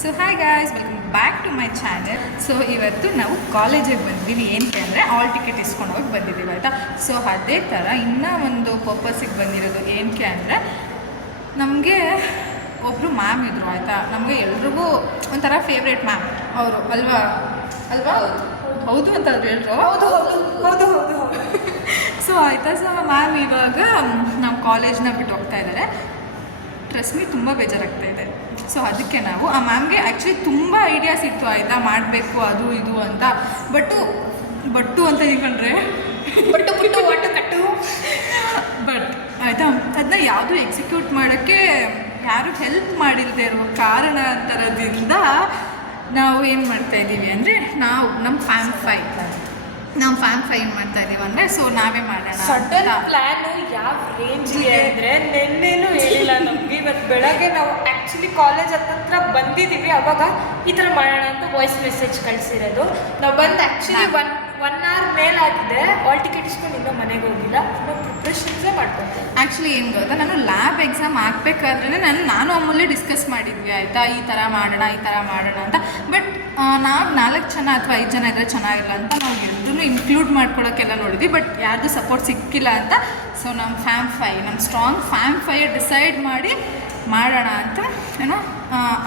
So hi guys, welcome back to my channel. So ಇವತ್ತು ನಾವು ಕಾಲೇಜಿಗೆ ಬಂದಿದ್ದೀವಿ. ಏನಕ್ಕೆ ಅಂದರೆ ಆಲ್ ಟಿಕೆಟ್ ಇಸ್ಕೊಂಡು ಹೋಗಿ ಬಂದಿದ್ದೀವಿ ಆಯಿತಾ. ಸೊ ಅದೇ ಥರ ಇನ್ನೂ ಒಂದು ಪರ್ಪಸಿಗೆ ಬಂದಿರೋದು. ಏನಕ್ಕೆ ಅಂದರೆ ನಮಗೆ ಒಬ್ಬರು ಮ್ಯಾಮ್ ಇದ್ದರು ಆಯಿತಾ. ನಮಗೆ ಎಲ್ರಿಗೂ ಒಂಥರ ಫೇವ್ರೇಟ್ ಮ್ಯಾಮ್ ಅವರು ಅಲ್ವಾ ಹೌದು ಅಂತ ಅವ್ರು ಹೇಳಿದ್ರು. ಹೌದು ಸೊ ಆಯಿತಾ. ಸೊ ಮ್ಯಾಮ್ ಇವಾಗ ನಾವು ಕಾಲೇಜ್ನ ಬಿಟ್ಟು ಹೋಗ್ತಾ ಇದ್ದಾರೆ. ಟ್ರಸ್ಟ್ ಮೀ ತುಂಬ ಬೇಜಾರಾಗ್ತಾಯಿದೆ. ಸೊ ಅದಕ್ಕೆ ನಾವು ಆ ಮ್ಯಾಮ್ಗೆ ಆ್ಯಕ್ಚುಲಿ ತುಂಬ ಐಡಿಯಾಸ್ ಇತ್ತು ಆಯಿತಾ, ಮಾಡಬೇಕು ಅದು ಇದು ಅಂತ. ಬಟ್ಟು ಅಂತ ತಿಳ್ಕೊಂಡ್ರೆ ಬಟ್ಟು ಕಟ್ಟು ಬಟ್ ಆಯಿತಾ, ಅದನ್ನ ಯಾವುದೂ ಎಕ್ಸಿಕ್ಯೂಟ್ ಮಾಡೋಕ್ಕೆ ಯಾರು ಹೆಲ್ಪ್ ಮಾಡಿಲ್ಲದೆ ಇರೋ ಕಾರಣಾಂತರದಿಂದ ನಾವು ಏನು ಮಾಡ್ತಾಯಿದ್ದೀವಿ ಅಂದರೆ ನಮ್ಮ ಫ್ಯಾಮ್ ಏನು ಮಾಡ್ತಾ ಇದ್ದೀವಿ ಅಂದರೆ ಸೊ ನಾವೇ ಮಾಡೋಣ. ಸಡನ್ ಪ್ಲ್ಯಾನು ಯಾವ ರೇಂಜಿಗೆ ಅಂದರೆ ನಿನ್ನೆನೂ ಹೇಳಿಲ್ಲ ನಮಗೆ. ಇವತ್ತು ಬೆಳಗ್ಗೆ ನಾವು ಆ್ಯಕ್ಚುಲಿ ಕಾಲೇಜ್ ಹತ್ರ ಬಂದಿದ್ದೀವಿ, ಅವಾಗ ಈ ಥರ ಮಾಡೋಣ ಅಂತ ವಾಯ್ಸ್ ಮೆಸೇಜ್ ಕಳಿಸಿರೋದು. ನಾವು ಬಂದು ಆ್ಯಕ್ಚುಲಿ ಒನ್ ಅವರ್ ಮೇಲಾಗಿದೆ. ಆಲ್ ಟಿಕೆಟ್ ಇಸ್ಕೊಂಡು ಇನ್ನೂ ಮನೆಗೆ ಹೋಗಿಲ್ಲ. ನಾವು ಪ್ರಿಪ್ರೇಷನ್ಸೇ ಮಾಡ್ಕೊತೀವಿ. ಆ್ಯಕ್ಚುಲಿ ಏನು ಗೊತ್ತಾ, ನಾನು ಲ್ಯಾಬ್ ಎಕ್ಸಾಮ್ ಹಾಕ್ಬೇಕಾದ್ರೆ ನಾನು ಅಮ್ಮಲ್ಲೇ ಡಿಸ್ಕಸ್ ಮಾಡಿದ್ವಿ ಆಯಿತಾ, ಈ ಥರ ಮಾಡೋಣ ಅಂತ. ಬಟ್ ನಾವು 4 ಜನ ಅಥವಾ 5 ಜನ ಇದ್ದರೆ ಚೆನ್ನಾಗಿಲ್ಲ ಅಂತ ನಾವು ಎಲ್ಲರೂ ಇನ್ಕ್ಲೂಡ್ ಮಾಡ್ಕೊಳೋಕ್ಕೆಲ್ಲ ನೋಡಿದ್ವಿ. ಬಟ್ ಯಾರ್ದು ಸಪೋರ್ಟ್ ಸಿಕ್ಕಿಲ್ಲ ಅಂತ ಸೊ ನಮ್ಮ ಸ್ಟ್ರಾಂಗ್ ಫ್ಯಾಮ್ 5 ಡಿಸೈಡ್ ಮಾಡಿ ಮಾಡೋಣ ಅಂತ ಏನೋ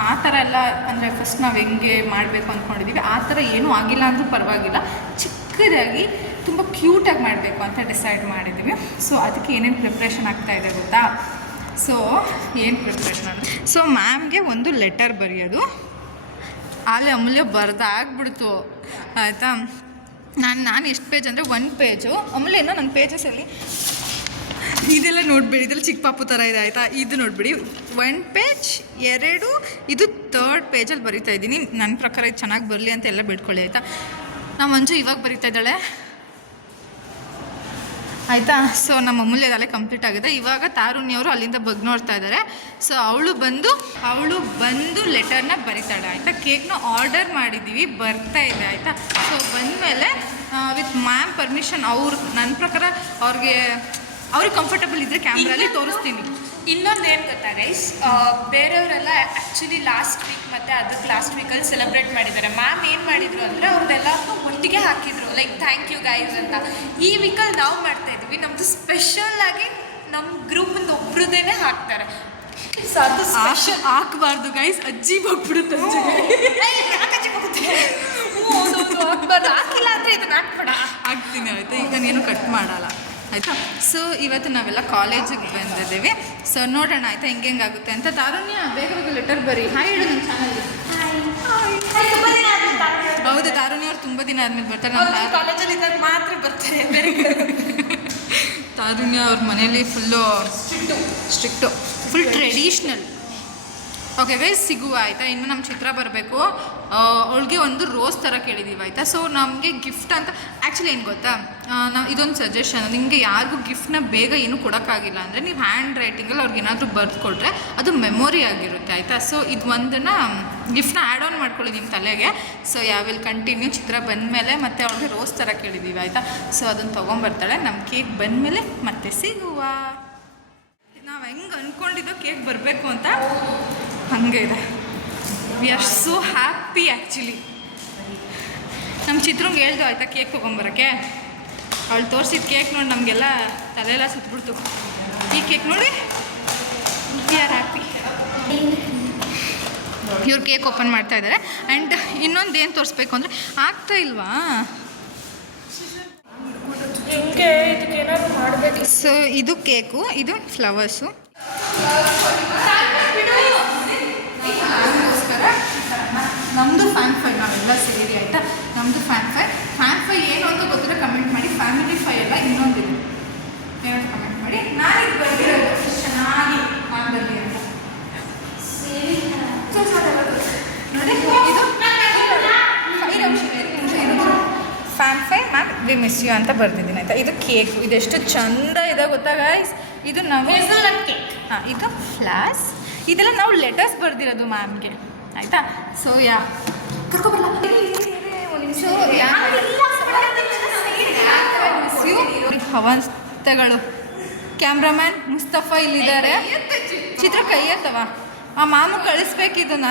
ಆ ಥರ ಎಲ್ಲ. ಅಂದರೆ ಫಸ್ಟ್ ನಾವು ಹೆಂಗೆ ಮಾಡಬೇಕು ಅಂದ್ಕೊಂಡಿದ್ದೀವಿ ಆ ಥರ ಏನೂ ಆಗಿಲ್ಲ ಅಂದರೂ ಪರವಾಗಿಲ್ಲ, ಚಿಕ್ಕದಾಗಿ ತುಂಬ ಕ್ಯೂಟಾಗಿ ಮಾಡಬೇಕು ಅಂತ ಡಿಸೈಡ್ ಮಾಡಿದ್ದೀವಿ. ಸೊ ಅದಕ್ಕೆ ಏನೇನು ಪ್ರಿಪ್ರೇಷನ್ ಆಗ್ತಾಯಿದೆ ಗೊತ್ತಾ. ಸೊ ಏನು ಪ್ರಿಪ್ರೇಷನ್ ಅಂದರೆ ಸೊ ಮ್ಯಾಮ್ಗೆ ಒಂದು ಲೆಟರ್ ಬರೆಯೋದು. ಅಲ್ಲಿ ಅಮೂಲ್ಯ ಬರ್ದಾಗ್ಬಿಡ್ತು ಆಯಿತಾ. ನಾನು ಎಷ್ಟು ಪೇಜ್ ಅಂದರೆ 1 ಪೇಜು. ಆಮೇಲೆ ಏನೋ ನನ್ನ ಪೇಜಸಲ್ಲಿ ಇದೆಲ್ಲ ನೋಡಬೇಡಿ, ಇದೆಲ್ಲ ಚಿಕ್ಕ ಪಾಪು ಥರ ಇದೆ ಆಯಿತಾ. ಇದು ನೋಡಿಬಿಡಿ, 1 ಪೇಜ್ 2, ಇದು 3rd ಪೇಜಲ್ಲಿ ಬರಿತಾ ಇದ್ದೀನಿ. ನನ್ನ ಪ್ರಕಾರ ಇದು ಚೆನ್ನಾಗಿ ಬರಲಿ ಅಂತ ಎಲ್ಲ ಬಿಟ್ಕೊಳ್ಳಿ ಆಯಿತಾ. ನಮ್ಮ ಮಂಜು ಇವಾಗ ಬರಿತಾ ಇದ್ದಾಳೆ ಆಯಿತಾ. ಸೊ ನಮ್ಮ ಅಮೂಲ್ಯದಲ್ಲೇ ಕಂಪ್ಲೀಟ್ ಆಗಿದೆ. ಇವಾಗ ತಾರುಣ್ಯವರು ಅಲ್ಲಿಂದ ನೋಡ್ತಾ ಇದ್ದಾರೆ. ಸೊ ಅವಳು ಬಂದು ಲೆಟರ್ನ ಬರಿತಾಳೆ ಆಯಿತಾ. ಕೇಕ್ನ ಆರ್ಡರ್ ಮಾಡಿದ್ದೀವಿ, ಬರ್ತಾ ಇದೆ ಆಯಿತಾ. ಸೊ ಬಂದಮೇಲೆ ವಿತ್ ಮ್ಯಾಮ್ ಪರ್ಮಿಷನ್ ನನ್ನ ಪ್ರಕಾರ ಅವ್ರಿಗೆ ಕಂಫರ್ಟಬಲ್ ಇದ್ದರೆ ಕ್ಯಾಮ್ರಲ್ಲಿ ತೋರಿಸ್ತೀನಿ. ಇನ್ನೊಂದು ಏನು ಗೊತ್ತಾ ಗೈಸ್, ಬೇರೆಯವರೆಲ್ಲ ಆ್ಯಕ್ಚುಲಿ ಲಾಸ್ಟ್ ವೀಕ್ ಮತ್ತು ಅದಕ್ಕೆ ಲಾಸ್ಟ್ ವೀಕಲ್ಲಿ ಸೆಲೆಬ್ರೇಟ್ ಮಾಡಿದ್ದಾರೆ. ಮ್ಯಾಮ್ ಏನು ಮಾಡಿದರು ಅಂದರೆ ಅವ್ರನ್ನೆಲ್ಲರೂ ಒಟ್ಟಿಗೆ ಹಾಕಿದ್ರು, ಲೈಕ್ ಥ್ಯಾಂಕ್ ಯು ಗೈಸ್ ಅಂತ. ಈ ವೀಕಲ್ಲಿ ನಾವು ಮಾಡ್ತಾಯಿದ್ವಿ, ನಮ್ಮದು ಸ್ಪೆಷಲ್ಲಾಗಿ ನಮ್ಮ ಗ್ರೂಪಿಂದ ಒಬ್ರದ್ದೇ ಹಾಕ್ತಾರೆ. ಅದು ಸ್ಪೆಷಲ್ ಹಾಕಬಾರ್ದು ಗೈಸ್, ಅಜ್ಜಿ ಹೋಗ್ಬಿಡುತ್ತೆ. ಹಾಕಿಲ್ಲ ಅಂದರೆ ಇದನ್ನು ಹಾಕ್ತೀನಿ ಆಯಿತಾ. ಈಗ ನೀನು ಕಟ್ ಮಾಡಲ್ಲ ಆಯಿತಾ. ಸೊ ಇವತ್ತು ನಾವೆಲ್ಲ ಕಾಲೇಜಿಗೆ ಬಂದಿದ್ದೇವೆ. ಸೊ ನೋಡೋಣ ಆಯಿತಾ ಹೆಂಗಾಗುತ್ತೆ ಅಂತ. ತಾರುಣ್ಯ ಬೇಗ ಲೆಟರ್ ಬರಿ. ಹಾಯ್ ಹೇಳು ನನ್ನ ಚಾನಲ್ಗೆ. ಹೌದು, ತಾರುಣ್ಯ ಅವ್ರು ತುಂಬ ದಿನ ಆದಮೇಲೆ ಬರ್ತಾರೆ. ನಮ್ಮ ಕಾಲೇಜಲ್ಲಿ ಇದ್ದಾಗ ಮಾತ್ರ ಬರ್ತಾರೆ. ತಾರುಣ್ಯ ಅವ್ರ ಮನೇಲಿ full strict, full traditional. Okay guys, ಸಿಗುವ ಆಯಿತಾ. ಇನ್ನು ನಮ್ಮ ಚಿತ್ರ ಬರಬೇಕು. ಅವಳಿಗೆ ಒಂದು ರೋಸ್ ಥರ ಕೇಳಿದ್ದೀವಿ ಆಯಿತಾ. ಸೊ ನಮಗೆ ಗಿಫ್ಟ್ ಅಂತ ಆ್ಯಕ್ಚುಲಿ ಏನು ಗೊತ್ತಾ, ನಾವು ಇದೊಂದು ಸಜೆಷನ್. ನಿಮಗೆ ಯಾರಿಗೂ ಗಿಫ್ಟ್ನ ಬೇಗ ಏನೂ ಕೊಡೋಕ್ಕಾಗಿಲ್ಲ ಅಂದರೆ ನೀವು ಹ್ಯಾಂಡ್ ರೈಟಿಂಗಲ್ಲಿ ಅವ್ರಿಗೆ ಏನಾದರೂ ಬರೆದುಕೊಟ್ರೆ ಅದು ಮೆಮೊರಿ ಆಗಿರುತ್ತೆ ಆಯಿತಾ. ಸೊ ಇದು ಒಂದನ್ನು ಗಿಫ್ಟ್ನ ಆ್ಯಡ್ ಆನ್ ಮಾಡ್ಕೊಳ್ಳಿ ನಿಮ್ಮ ತಲೆಗೆ. ಸೊ ಯಾವಿಲ್ ಕಂಟಿನ್ಯೂ ಚಿತ್ರ ಬಂದಮೇಲೆ ಮತ್ತೆ ಅವ್ಳಿಗೆ ರೋಸ್ ಥರ ಕೇಳಿದ್ದೀವಿ ಆಯಿತಾ. ಸೊ ಅದನ್ನು ತೊಗೊಂಬರ್ತಾಳೆ. ನಮ್ಮ ಕೇಕ್ ಬಂದಮೇಲೆ ಮತ್ತೆ ಸಿಗುವ. ನಾವು ಹೆಂಗೆ ಅಂದ್ಕೊಂಡಿದ್ದೋ ಕೇಕ್ ಬರಬೇಕು ಅಂತ ಹಾಗೆ ಇದೆ. We are so happy actually. ನಮ್ಮ ಚಿತ್ರಂಗೆ ಹೇಳ್ದು ಆಯಿತಾ ಕೇಕ್ ತೊಗೊಂಬರೋಕ್ಕೆ. ಅವಳು ತೋರಿಸಿದ ಕೇಕ್ ನೋಡಿ ನಮಗೆಲ್ಲ ತಲೆಯೆಲ್ಲ ಸುತ್ತಬಿಡ್ತು. ಈ ಕೇಕ್ ನೋಡಿ ವಿ ಆರ್ ಹ್ಯಾಪಿ. ಇವ್ರು ಕೇಕ್ ಓಪನ್ ಮಾಡ್ತಾ ಇದ್ದಾರೆ. ಆ್ಯಂಡ್ ಇನ್ನೊಂದು ಏನು ತೋರಿಸ್ಬೇಕು ಅಂದರೆ ಆಗ್ತಾ ಇಲ್ವಾ. ಹಿಂಗೆ ಇದಕ್ಕೆ ಏನಾದ್ರು ಮಾಡಬೇಕು. ಸೊ ಇದು ಕೇಕು, ಇದು ಫ್ಲವರ್ಸು. ನಮ್ಮದು ಫ್ಯಾನ್ 5 ನಾವೆಲ್ಲ ಸೇರಿ ಆಯಿತಾ. ನಮ್ಮದು ಫ್ಯಾನ್ 5 ಏನು ಅಂತ ಗೊತ್ತಿರೋ ಕಮೆಂಟ್ ಮಾಡಿ. ಫ್ಯಾಮಿಲಿ 5 ಎಲ್ಲ ಇನ್ನೊಂದಿದೆ, ಏನಂತ ಕಮೆಂಟ್ ಮಾಡಿ. ನಾನು ಇದು ಬರ್ದಿರೋದು ಚೆನ್ನಾಗಿ ನಾನು ಬರಲಿ ಅಂತ ನೋಡಿ. ಇದು fan 5 ma'am we miss you ಅಂತ ಬರ್ದಿದ್ದೀನಿ ಆಯಿತಾ. ಇದು ಕೇಕು, ಇದೆಷ್ಟು ಚಂದ ಇದೆ ಗೊತ್ತಾ ಗೈಸ್. ಇದು ನಾವು ಕೇಕ್. ಇದು ಫ್ಲಾಸ್. ಇದೆಲ್ಲ ನಾವು ಲೆಟರ್ಸ್ ಬರ್ದಿರೋದು ಮ್ಯಾಮ್ಗೆ ಆಯಿತಾ. ಸೊ ಹವಂತಗಳು ಕ್ಯಾಮ್ರಾಮ್ಯಾನ್ ಮುಸ್ತಫಾ, ಇಲ್ಲಿದ್ದಾರೆ. ಚಿತ್ರ ಕೈ ಎತ್ತವ. ಆ ಮಾಮು ಕಳಿಸ್ಬೇಕಿದನ್ನ.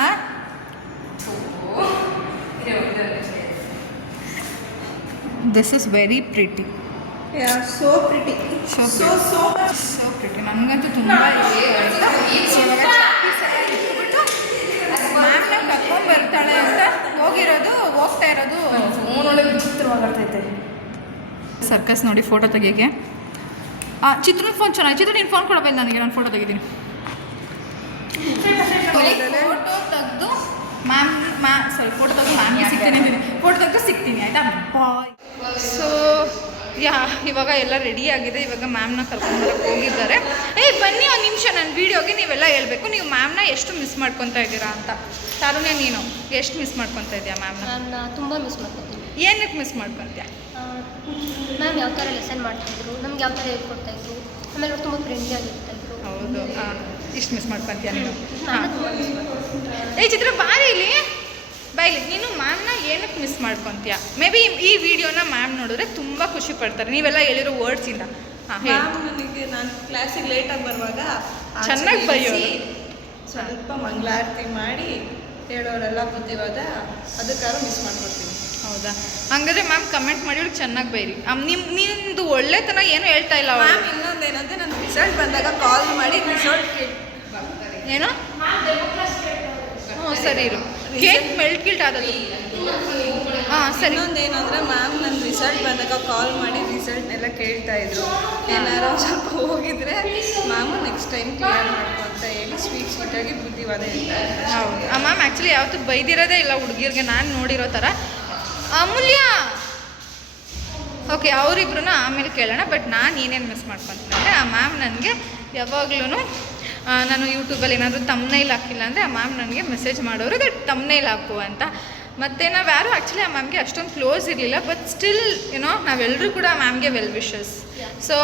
This is very pretty. So pretty. So pretty. ನನಗಂತೂ ತುಂಬ ಮ್ಯಾಮ್ನ ಕರ್ಕೊಂಡು ಬರ್ತಾಳೆ ಅಂತ ಹೋಗ್ತಾ ಇರೋದು ಫೋನೊಳಗೆ ವಿಚಿತ್ರವಾಗರ್ತೈತೆ. ಸರ್ಕಸ್ ನೋಡಿ ಫೋಟೋ ತೆಗಿಯೋಕ್ಕೆ. ಚಿತ್ರನ ಫೋನ್ ಚೆನ್ನಾಗಿ. ಚಿತ್ರ ನೀನು ಫೋನ್ ಕೊಡಬೇಕು ನನಗೆ, ನಾನು ಫೋಟೋ ತೆಗಿತೀನಿ. ಫೋಟೋ ತೆಗೆದು ಫೋಟೋ ತೆಗೆದು ಮ್ಯಾಮ್ಗೆ ಸಿಗ್ತೀನಿ ಅಂತೀನಿ. ಫೋಟೋ ತೆಗೆದು ಸಿಗ್ತೀನಿ ಆಯಿತಾ. ಬಾಯ್. ಸೊ ಇವಾಗ ಎಲ್ಲ ರೆಡಿ ಆಗಿದೆ. ಇವಾಗ ಮ್ಯಾಮ್ನ ಕರ್ಕೊಂಡ್ಬರಕ್ಕೆ ಹೋಗಿದ್ದಾರೆ. ಬನ್ನಿ ಒಂದು ನಿಮಿಷ ನನ್ನ ವೀಡಿಯೋಗೆ ನೀವೆಲ್ಲ ಹೇಳ್ಬೇಕು ನೀವು ಮ್ಯಾಮ್ನ ಎಷ್ಟು ಮಿಸ್ ಮಾಡ್ಕೊತಾ ಇದ್ದೀರಾ ಅಂತ. ತಾರುಣ್ಯ ನೀನು ಎಷ್ಟು ಮಿಸ್ ಮಾಡ್ಕೊತಾ ಇದೆಯಾ ಮ್ಯಾಮ್ನ? ನಾನು ತುಂಬ ಮಿಸ್ ಮಾಡ್ಕೊತೀನಿ. ಏನಕ್ಕೆ ಮಿಸ್ ಮಾಡ್ಕೊತೀಯ? ಮ್ಯಾಮ್ ಯಾವ ಥರ ಲೆಸನ್ ಮಾಡ್ತಿದ್ರು, ನಮ್ಗೆ ಯಾವ ಥರ ಹೇಳ್ಕೊಡ್ತಾಯಿದ್ರು, ಆಮೇಲೆ ಅವ್ರು ತುಂಬ ಫ್ರೆಂಡ್ಲಿ ಆಗಿರ್ತಾಯಿದ್ರು. ಹೌದು. ಇಷ್ಟು ಮಿಸ್ ಮಾಡ್ಕೊತೀಯ ನೀನು? ನಾನು ತುಂಬ ಮಿಸ್ ಮಾಡ್ಕೊತೀನಿ. ಚಿತ್ರ ಬಾಯಿಲಿ ನೀನು ಮ್ಯಾಮ್ನ ಏನಕ್ಕೆ ಮಿಸ್ ಮಾಡ್ಕೊತೀಯ? ಮೇ ಬಿ ಈ ವಿಡಿಯೋನ ಮ್ಯಾಮ್ ನೋಡಿದ್ರೆ ತುಂಬ ಖುಷಿ ಪಡ್ತಾರೆ ನೀವೆಲ್ಲ ಹೇಳಿರೋ ವರ್ಡ್ಸಿಂದ. ನನಗೆ ನಾನು ಕ್ಲಾಸಿಗೆ ಲೇಟಾಗಿ ಬರುವಾಗ ಚೆನ್ನಾಗಿ ಬೈಯೋರು. ಸ್ವಲ್ಪ ಮಂಗಳಾರತಿ ಮಾಡಿ ಹೇಳೋರೆಲ್ಲ ಬುದ್ಧಿವಾದ, ಅದಕ್ಕಾದ್ರೂ ಮಿಸ್ ಮಾಡ್ಕೊಡ್ತೀನಿ. ಹೌದಾ? ಹಂಗಾದ್ರೆ ಮ್ಯಾಮ್ ಕಮೆಂಟ್ ಮಾಡಿ ಅವ್ರಿಗೆ ಚೆನ್ನಾಗಿ ಬೈರಿ. ನಿಮ್ಮದು ಒಳ್ಳೆತನ ಏನು ಹೇಳ್ತಾ ಇಲ್ಲ ಮ್ಯಾಮ್. ಇನ್ನೊಂದೇನಂದರೆ ನನ್ನ ರಿಸಲ್ಟ್ ಬಂದಾಗ ಕಾಲ್ ಮಾಡಿ ರಿಸಲ್ಟ್ ಏನೋ ಹ್ಞೂ ಸರಿ ಇರು. ಕೇಕ್ ಮೆಲ್ಟ್ ಆದದ್ದು. ಸರಿ. ಇನ್ನೊಂದೇನಂದರೆ ಮ್ಯಾಮ್ ನನ್ನ ರಿಸಲ್ಟ್ ಬಂದಾಗ ಕಾಲ್ ಮಾಡಿ ರಿಸಲ್ಟ್ನೆಲ್ಲ ಕೇಳ್ತಾಯಿದ್ರು. ಏನಾರು ಸ್ವಲ್ಪ ಹೋಗಿದ್ರೆ ಮ್ಯಾಮು ನೆಕ್ಸ್ಟ್ ಟೈಮ್ ಕ್ಲಿಯರ್ ಮಾಡ್ಕೊ ಅಂತ ಹೇಳಿ ಸ್ವೀಟಾಗಿ ಬುದ್ಧಿವಾದ ಹೇಳ್ತಾರೆ. ಹೌದು. ಮ್ಯಾಮ್ ಆ್ಯಕ್ಚುಲಿ ಯಾವತ್ತೂ ಬೈದಿರೋದೇ ಇಲ್ಲ ಹುಡುಗಿರಿಗೆ ನಾನು ನೋಡಿರೋ ಥರ. ಅಮೂಲ್ಯ ಓಕೆ, ಅವರಿಬ್ರು ಆಮೇಲೆ ಕೇಳೋಣ. ಬಟ್ ನಾನು ಏನೇನು ಮಿಸ್ ಮಾಡ್ಕೊತೀನಿ ಅಂದರೆ ಮ್ಯಾಮ್ ನನಗೆ ಯಾವಾಗ್ಲೂ ನಾನು ಯೂಟ್ಯೂಬಲ್ಲಿ ಏನಾದರೂ ತಮ್ನೈಲ್ ಹಾಕಿಲ್ಲ ಅಂದರೆ ಮ್ಯಾಮ್ ನನಗೆ ಮೆಸೇಜ್ ಮಾಡೋರು ದಟ್ ತಮ್ನೈಲ್ ಹಾಕು ಅಂತ. ಮತ್ತು ನಾವು ಯಾರು ಆ್ಯಕ್ಚುಲಿ ಮ್ಯಾಮ್ಗೆ ಅಷ್ಟೊಂದು ಕ್ಲೋಸ್ ಇರಲಿಲ್ಲ. ಬಟ್ ಸ್ಟಿಲ್ ನಾವೆಲ್ಲರೂ ಕೂಡ ಮ್ಯಾಮ್ಗೆ ವೆಲ್ ವಿಶಸ್. ಸೊ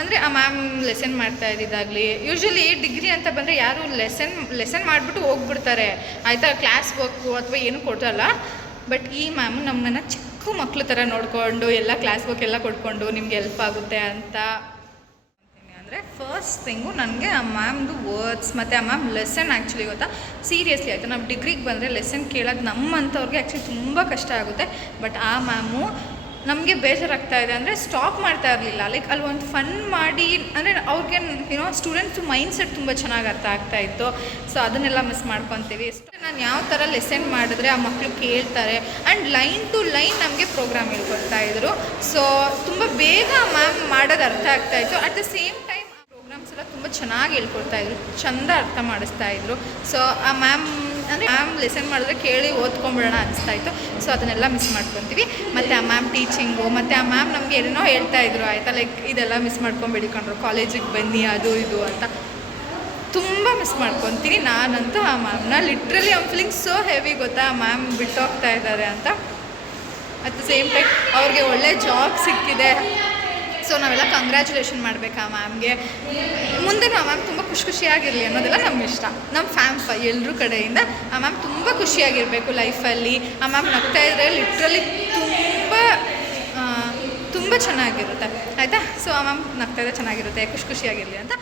ಅಂದರೆ ಮ್ಯಾಮ್ ಲೆಸನ್ ಮಾಡ್ತಾ ಇದ್ದಿದ್ದಾಗಲಿ, ಯೂಶ್ವಲಿ ಡಿಗ್ರಿ ಅಂತ ಬಂದರೆ ಯಾರು ಲೆಸನ್ ಮಾಡಿಬಿಟ್ಟು ಹೋಗ್ಬಿಡ್ತಾರೆ ಆಯಿತಾ, ಕ್ಲಾಸ್ ವರ್ಕು ಅಥವಾ ಏನೂ ಕೊಟ್ಟಲ್ಲ. ಬಟ್ ಈ ಮ್ಯಾಮು ನಮ್ಮನ್ನು ಚಿಕ್ಕ ಮಕ್ಳ ಥರ ನೋಡಿಕೊಂಡು ಎಲ್ಲ ಕ್ಲಾಸ್ ವರ್ಕ್ ಎಲ್ಲ ಕೊಡ್ಕೊಂಡು ನಿಮ್ಗೆ ಹೆಲ್ಪ್ ಆಗುತ್ತೆ ಅಂತ. ಅಂದರೆ ಫಸ್ಟ್ ಥಿಂಗು ನನಗೆ ಆ ಮ್ಯಾಮ್ದು ವರ್ಡ್ಸ್ ಮತ್ತು ಆ ಮ್ಯಾಮ್ ಲೆಸನ್ ಆ್ಯಕ್ಚುಲಿ ಗೊತ್ತಾ ಸೀರಿಯಸ್ಲಿ ಆಯಿತು. ನಾವು ಡಿಗ್ರಿಗೆ ಬಂದರೆ ಲೆಸನ್ ಕೇಳೋದು ನಮ್ಮಂಥವ್ರಿಗೆ ಆ್ಯಕ್ಚುಲಿ ತುಂಬ ಕಷ್ಟ ಆಗುತ್ತೆ. ಬಟ್ ಆ ಮ್ಯಾಮು ನಮಗೆ ಬೇಜಾರಾಗ್ತಾ ಇದೆ ಅಂದರೆ ಸ್ಟಾಪ್ ಮಾಡ್ತಾ ಇರಲಿಲ್ಲ. ಲೈಕ್ ಅಲ್ಲಿ ಒಂದು ಫನ್ ಮಾಡಿ ಅಂದರೆ ಅವ್ರಿಗೆ ಸ್ಟೂಡೆಂಟ್ಸು ಮೈಂಡ್ಸೆಟ್ ತುಂಬ ಚೆನ್ನಾಗಿ ಅರ್ಥ ಆಗ್ತಾಯಿತ್ತು. ಸೊ ಅದನ್ನೆಲ್ಲ ಮಿಸ್ ಮಾಡ್ಕೊತೀವಿ. ನಾನು ಯಾವ ಥರ ಲೆಸನ್ ಮಾಡಿದ್ರೆ ಆ ಮಕ್ಕಳು ಕೇಳ್ತಾರೆ ಆ್ಯಂಡ್ ಲೈನ್ ಟು ಲೈನ್ ನಮಗೆ ಪ್ರೋಗ್ರಾಮ್ ಹೇಳ್ಕೊಡ್ತಾಯಿದ್ರು. ಸೊ ತುಂಬ ಬೇಗ ಮ್ಯಾಮ್ ಮಾಡೋದು ಅರ್ಥ ಆಗ್ತಾಯಿತ್ತು. ಅಟ್ ದ ಸೇಮ್ ಟೈಮ್ ಆ ಪ್ರೋಗ್ರಾಮ್ಸ್ ಎಲ್ಲ ತುಂಬ ಚೆನ್ನಾಗಿ ಹೇಳ್ಕೊಡ್ತಾಯಿದ್ರು, ಚೆಂದ ಅರ್ಥ ಮಾಡಿಸ್ತಾಯಿದ್ರು. ಸೊ ಆ ಮ್ಯಾಮ್ ಅಂದರೆ ಮ್ಯಾಮ್ ಲೆಸನ್ ಮಾಡಿದ್ರೆ ಕೇಳಿ ಓದ್ಕೊಂಬಿಡೋಣ ಅನಿಸ್ತಾಯಿತ್ತು. ಸೊ ಅದನ್ನೆಲ್ಲ ಮಿಸ್ ಮಾಡ್ಕೊತೀವಿ. ಮತ್ತು ಆ ಮ್ಯಾಮ್ ಟೀಚಿಂಗು ಮತ್ತು ಆ ಮ್ಯಾಮ್ ನಮಗೆ ಏನೇನೋ ಹೇಳ್ತಾಯಿದ್ರು ಆಯಿತಾ, ಲೈಕ್ ಇದೆಲ್ಲ ಮಿಸ್ ಮಾಡ್ಕೊಂಬಿಡಿಕೊಂಡ್ರು, ಕಾಲೇಜಿಗೆ ಬನ್ನಿ ಅದು ಇದು ಅಂತ ತುಂಬ ಮಿಸ್ ಮಾಡ್ಕೊತೀನಿ ನಾನಂತೂ ಆ ಮ್ಯಾಮ್ನ. Literally I am feeling so heavy ಗೊತ್ತಾ, ಆ ಮ್ಯಾಮ್ ಬಿಟ್ಟು ಹೋಗ್ತಾ ಇದ್ದಾರೆ ಅಂತ. ಅಟ್ ದ ಸೇಮ್ ಟೈಮ್ ಅವ್ರಿಗೆ ಒಳ್ಳೆ ಜಾಬ್ ಸಿಕ್ಕಿದೆ. ಸೊ ನಾವೆಲ್ಲ ಕಂಗ್ರ್ಯಾಚುಲೇಷನ್ ಮಾಡಬೇಕು ಆ ಮ್ಯಾಮ್ಗೆ. ಮುಂದೆ ಆ ಮ್ಯಾಮ್ ತುಂಬ ಖುಷಿಯಾಗಿರಲಿ ಅನ್ನೋದೆಲ್ಲ ನಮ್ಮ ಇಷ್ಟ, ನಮ್ಮ ಎಲ್ಲರೂ ಕಡೆಯಿಂದ. ಆ ಮ್ಯಾಮ್ ತುಂಬ ಖುಷಿಯಾಗಿರಬೇಕು ಲೈಫಲ್ಲಿ. ಆ ಮ್ಯಾಮ್ ನಗ್ತಾ ಇದ್ದರೆ ಲಿಟ್ರಲಿ ತುಂಬ ಚೆನ್ನಾಗಿರುತ್ತೆ ಆಯಿತಾ. ಸೊ ಆ ಮ್ಯಾಮ್ ನಗ್ತಾ ಇದ್ದರೆ ಚೆನ್ನಾಗಿರುತ್ತೆ, ಖುಷಿಯಾಗಿರಲಿ ಅಂತ.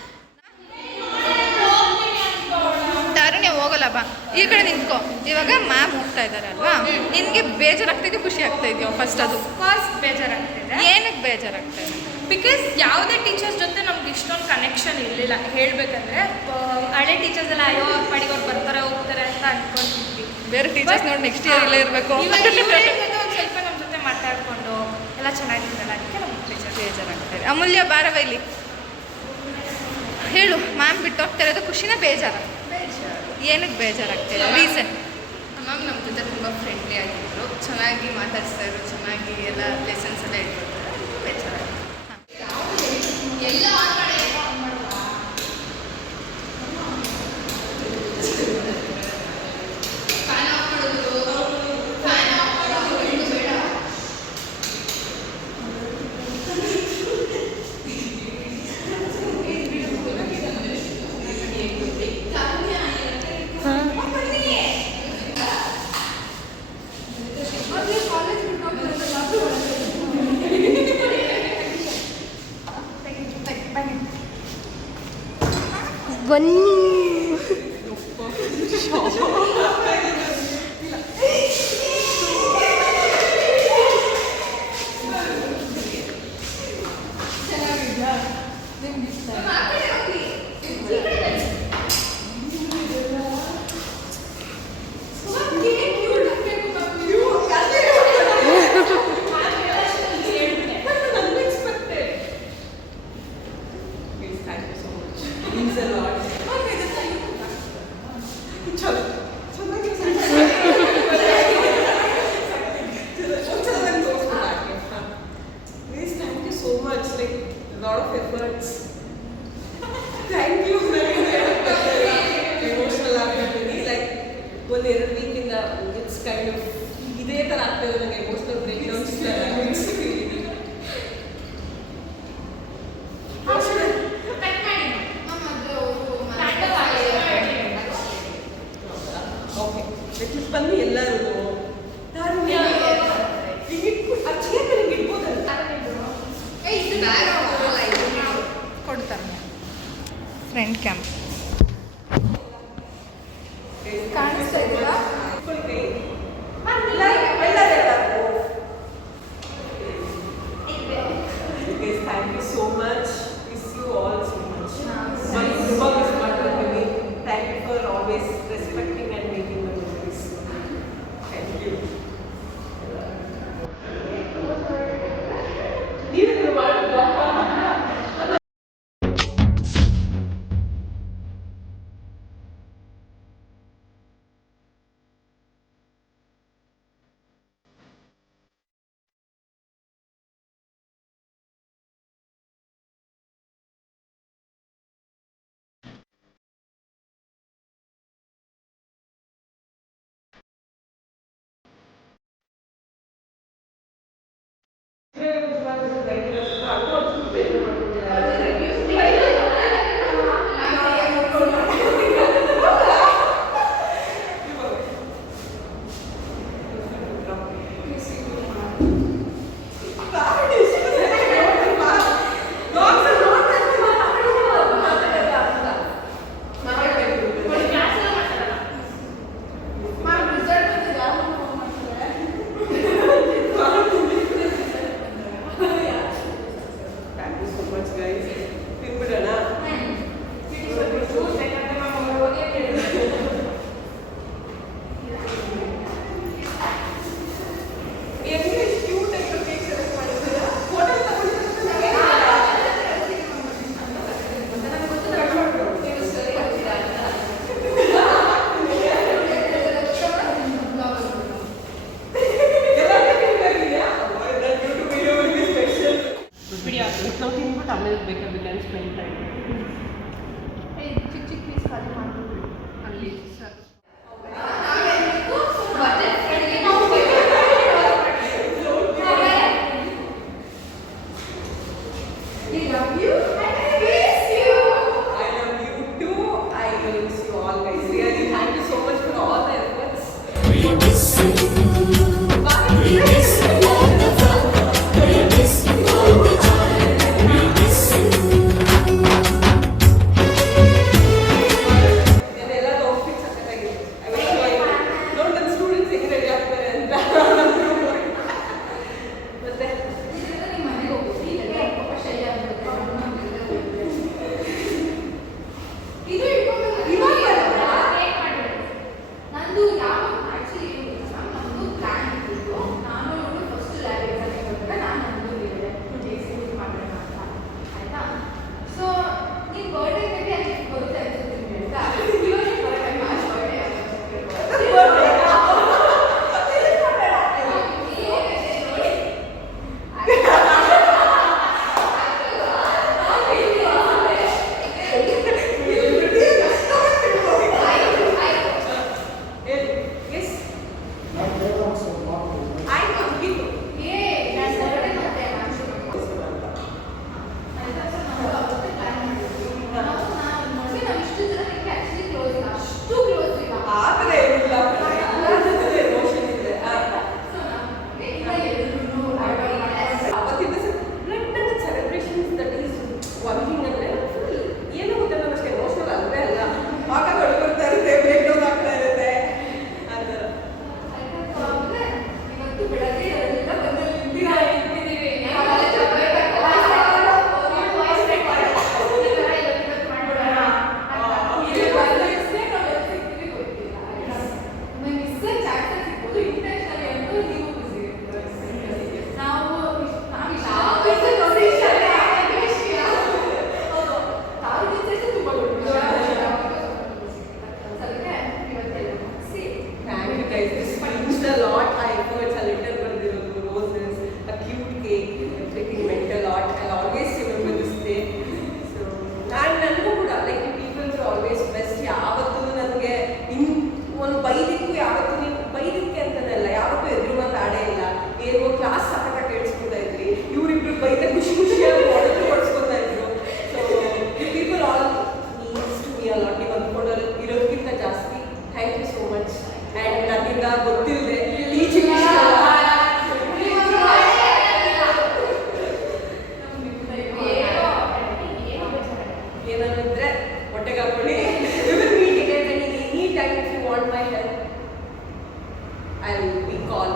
ತಾರುಣ್ಯ ಹೋಗಲ್ಲ ಬಾ, ಈ ಕಡೆ ನಿಂತ್ಕೋ. ಇವಾಗ ಮ್ಯಾಮ್ ಹೋಗ್ತಾ ಇದ್ದಾರೆ ಅಲ್ವಾ, ನಿನಗೆ ಬೇಜಾರಾಗ್ತಿದೆ ಖುಷಿ ಆಗ್ತಾ ಇದೆಯೋ? ಫಸ್ಟ್ ಅದು ಕೋರ್ಸ್ ಬೇಜಾರಾಗ್ತಿದೆ. ಏನಕ್ಕೆ ಬೇಜಾರಾಗ್ತಾಯಿದೆ? ಬಿಕಾಸ್ ಯಾವುದೇ ಟೀಚರ್ಸ್ ಜೊತೆ ನಮ್ಗೆ ಇಷ್ಟೊಂದು ಕನೆಕ್ಷನ್ ಇರಲಿಲ್ಲ ಹೇಳಬೇಕಂದ್ರೆ. ಹಳೆ ಟೀಚರ್ಸ್ ಎಲ್ಲ ಅಯ್ಯೋ ಅವ್ರ ಪಾಡಿಗೆ ಅವ್ರು ಬರ್ತಾರೆ ಹೋಗ್ತಾರೆ ಅಂತ ಅಂದ್ಕೊಂಡಿದ್ವಿ. ಬೇರೆ ಟೀಚರ್ಸ್ ನೋಡಿ ನೆಕ್ಸ್ಟ್ ಇಯರ್ ಇಲ್ಲೇ ಇರಬೇಕು. ಒಂದು ಸ್ವಲ್ಪ ನಮ್ಮ ಜೊತೆ ಮಾತಾಡಿಕೊಂಡು ಎಲ್ಲ ಚೆನ್ನಾಗಿರಲ್ಲ, ಅದಕ್ಕೆ ನಮ್ಗೆ ಬೇಜಾರಾಗ್ತಾಯಿದೆ. ಅಮೂಲ್ಯ ಬಾರವ ಇಲ್ಲಿ ಹೇಳು, ಮ್ಯಾಮ್ ಬಿಟ್ಟು ಹೋಗ್ತಾ ಇರೋದು ಖುಷಿನ ಬೇಜಾರ? ಏನಕ್ಕೆ ಬೇಜಾರಾಗ್ತಾಯಿದೆ? ರೀಸನ್? ಮ್ಯಾಮ್ ನಮ್ಮ ಜೊತೆ ತುಂಬ ಫ್ರೆಂಡ್ಲಿ ಆಗಿದ್ದರು, ಚೆನ್ನಾಗಿ ಮಾತಾಡಿಸ್ತಾಯಿದ್ರು, ಚೆನ್ನಾಗಿ ಎಲ್ಲ ಲೆಸನ್ಸ್ ಎಲ್ಲ ಹೇಳ್ಕೊಡ್ತಾರೆ. ಬೇಜಾರಾಗಿತ್ತು. ಒಂದೆರಡು ವೀಕಿಂದ ಇಟ್ಸ್ ಕೈಂಡ್ ಆಫ್ ಇದೇ ಥರ ಆಗ್ತದೆ ನನಗೆ emotional breakdowns okay next ಬನ್ನಿ ಎಲ್ಲರೂ ಕೊಡ್ತಾರೆ ಫ್ರೆಂಡ್ ಕ್ಯಾಂಪ್ ಕಾಣಿಸ್ತಾ ಇದೆಯಾ? Thank you so much. Miss you all so much. My work is part of me. Thank you for always respecting and making the memories. Thank you. ನಂದು ಯಾವ actually ಕಡೆಯಿಂದ ಗೊತ್ತಿಲ್ಲದೆ teaching ಏನಾದ್ರೆ ಹೊಟ್ಟೆಗೆ ಹಾಕೊಳ್ಳಿ any time if you want my help I will be call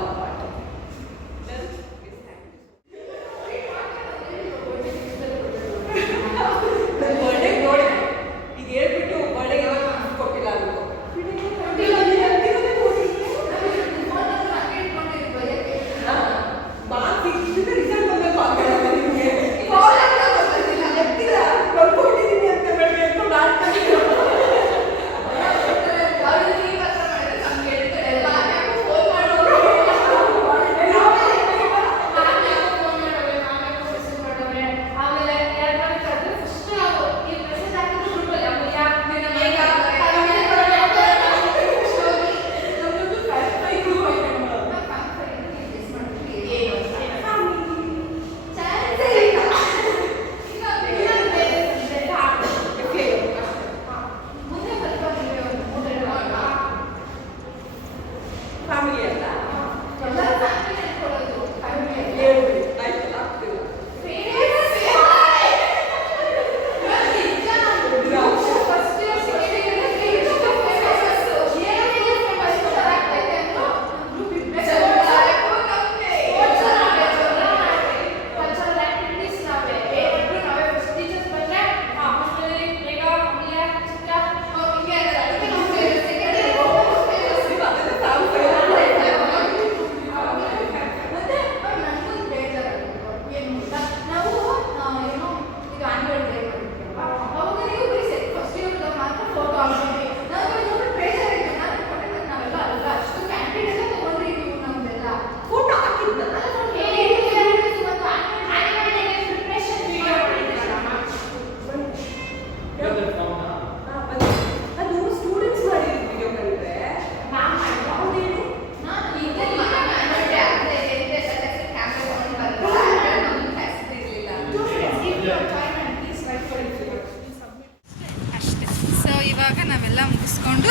ಅಷ್ಟೇ. So ಇವಾಗ ನಾವೆಲ್ಲ ಮುಗಿಸ್ಕೊಂಡು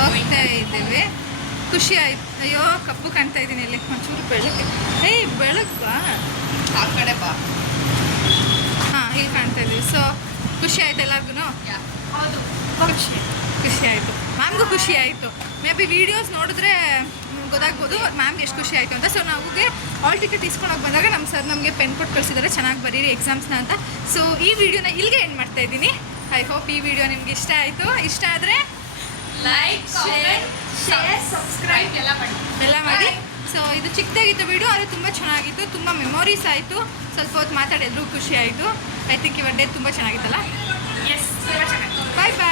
ಹೋಗ್ತಾ ಇದ್ದೇವೆ. ಖುಷಿ ಆಯ್ತು. ಅಯ್ಯೋ ಕಪ್ಪು ಕಾಣ್ತಾ ಇದ್ದೀನಿ ಇಲ್ಲಿ ಒಂಚೂರು ಬೆಳಗ್ಗೆ. ಏಯ್ ಬೆಳಗ್ಗೆ ಬಾ, ಆ ಕಡೆ ಬಾ. ಹಾಂ ಈಗ ಕಾಣ್ತಾ ಇದ್ದೀವಿ. ಸೊ ಖುಷಿ ಆಯ್ತು ಎಲ್ಲರಿಗೂ. ಹೌದು ಖುಷಿ ಆಯಿತು. ಮ್ಯಾಮ್ಗೂ ಖುಷಿ ಆಯಿತು. ಮೇ ಬಿ ವೀಡಿಯೋಸ್ ನೋಡಿದ್ರೆ ಗೊತ್ತಾಗ್ಬೋದು ಮ್ಯಾಮ್ಗೆ ಎಷ್ಟು ಖುಷಿ ಆಯಿತು ಅಂತ. ಸೊ ನಾವುಗೆ ಆಲ್ ಟಿಕೆಟ್ ಇಸ್ಕೊಂಡೋಗಿ ಬಂದಾಗ ನಮ್ಮ ಸರ್ ನಮಗೆ ಪೆನ್ ಕೊಟ್ಟು ಕಳಿಸಿದ್ದಾರೆ ಚೆನ್ನಾಗಿ ಬರೀರಿ ಎಕ್ಸಾಮ್ಸ್ನ ಅಂತ. ಸೊ ಈ ವಿಡಿಯೋನ ಇಲ್ಲಿಗೆ ಎಂಡ್ ಮಾಡ್ತಾ ಇದ್ದೀನಿ. ಐ ಹೋಪ್ ಈ ವಿಡಿಯೋ ನಿಮ್ಗೆ ಇಷ್ಟ ಆಯಿತು. ಇಷ್ಟ ಆದರೆ ಲೈಕ್ ಶೇರ್ ಸಬ್ಸ್ಕ್ರೈಬ್ ಎಲ್ಲ ಮಾಡಿ. ಸೊ ಇದು ಚಿಕ್ಕದಾಗಿತ್ತು ವಿಡಿಯೋ, ಆದರೆ ತುಂಬ ಚೆನ್ನಾಗಿತ್ತು. ತುಂಬ ಮೆಮೊರೀಸ್ ಆಯಿತು. ಸ್ವಲ್ಪ ಹೊತ್ತು ಮಾತಾಡಿ ಎಲ್ಲರೂ ಖುಷಿ ಆಯಿತು. ಐ ಥಿಂಕ್ ಇವರ್ ಡೇ ತುಂಬ ಚೆನ್ನಾಗಿತ್ತಲ್ಲ. ಎಸ್ ತುಂಬ ಚೆನ್ನಾಗಿ. ಬಾಯ್ ಬಾಯ್.